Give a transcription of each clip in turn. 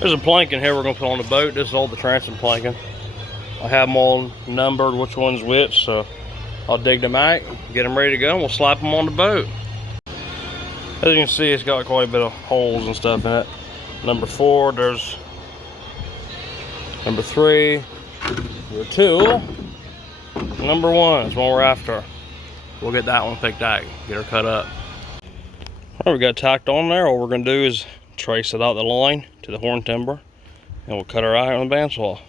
There's a planking here we're going to put on the boat. This is all the transom planking. I have them all numbered, which one's which, so I'll dig them out, get them ready to go, and we'll slap them on the boat. As you can see, it's got quite a bit of holes and stuff in it. Number 4, there's number 3, number 2, number 1 is one we're after. We'll get that one picked out, get her cut up. All right, we got tacked on there. All we're going to do is trace it out the line to the horn timber, and we'll cut her out on the bandsaw.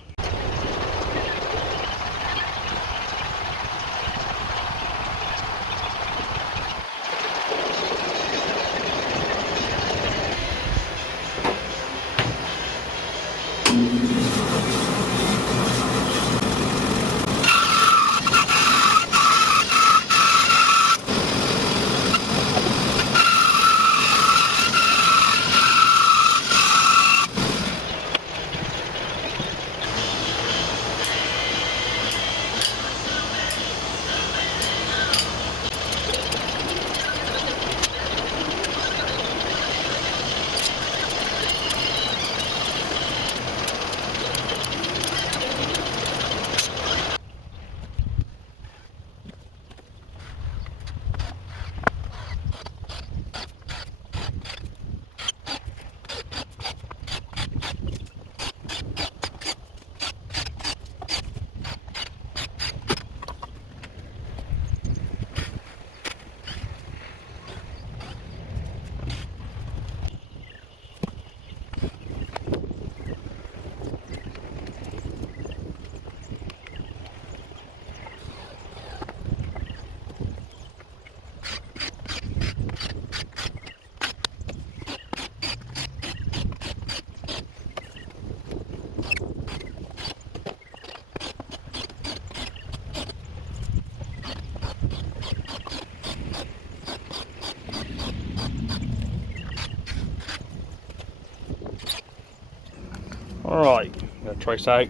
Alright, gotta trace out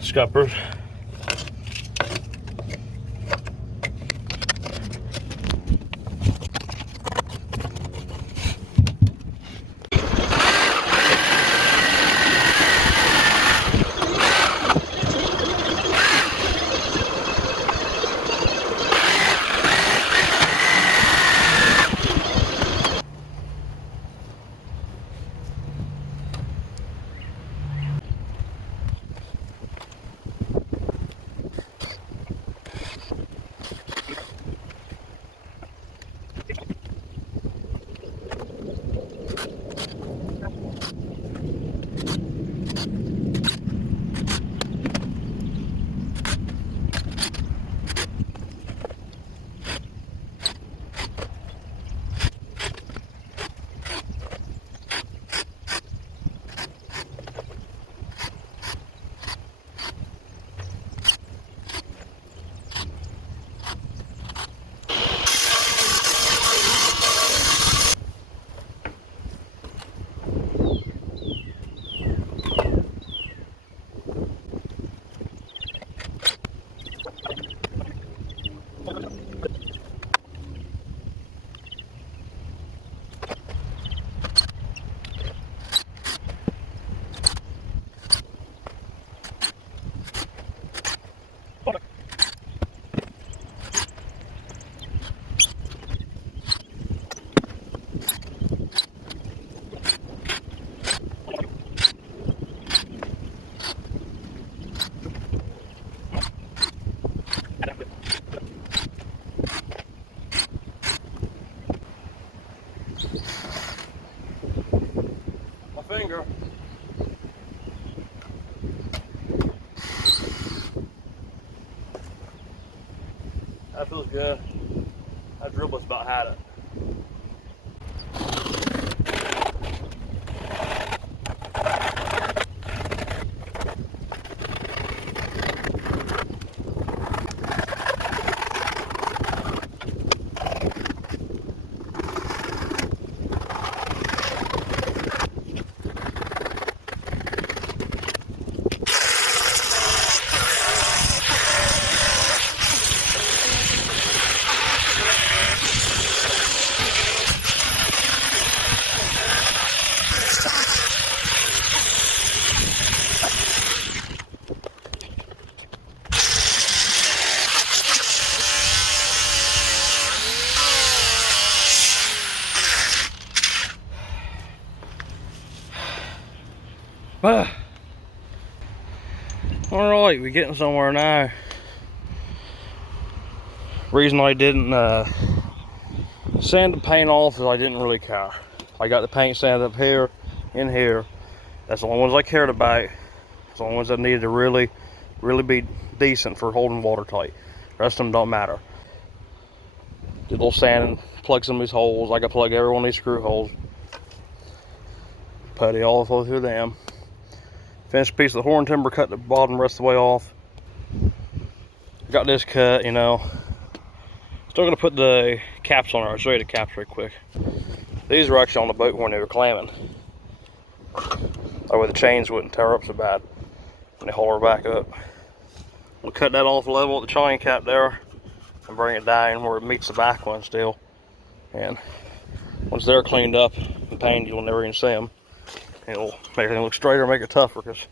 scuppers. Finger. That feels good. That drill bit's about had it. Alright, we're getting somewhere now. Reason I didn't sand the paint off is I didn't really care. I got the paint sanded up here, in here. That's the only ones I cared about. It's the only ones that needed to really be decent for holding water tight. The rest of them don't matter. Did a little sanding, plug some of these holes. I got to plug every one of these screw holes. Putty all the way through them. Finished a piece of the horn timber, cut the bottom rest of the way off. Got this cut, you know. Still gonna put the caps on there. I'll show you the caps right quick. These were actually on the boat when they were clamming. That way the chains wouldn't tear up so bad when they haul her back up. We'll cut that off level with the chain cap there and bring it down where it meets the back one still. And once they're cleaned up and painted, you'll never even see them. And it'll make everything look straighter, make it tougher, because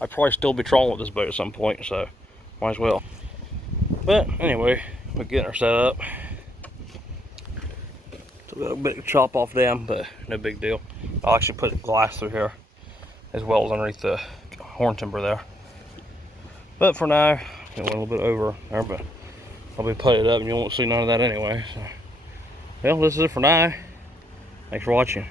I'd probably still be trolling with this boat at some point, so might as well. But anyway, we're getting her set up. Still got a bit of chop off them, but no big deal. I'll actually put glass through here as well as underneath the horn timber there. But for now, a little bit over there, but I'll be putting it up and you won't see none of that anyway. So, well, this is it for now. Thanks for watching.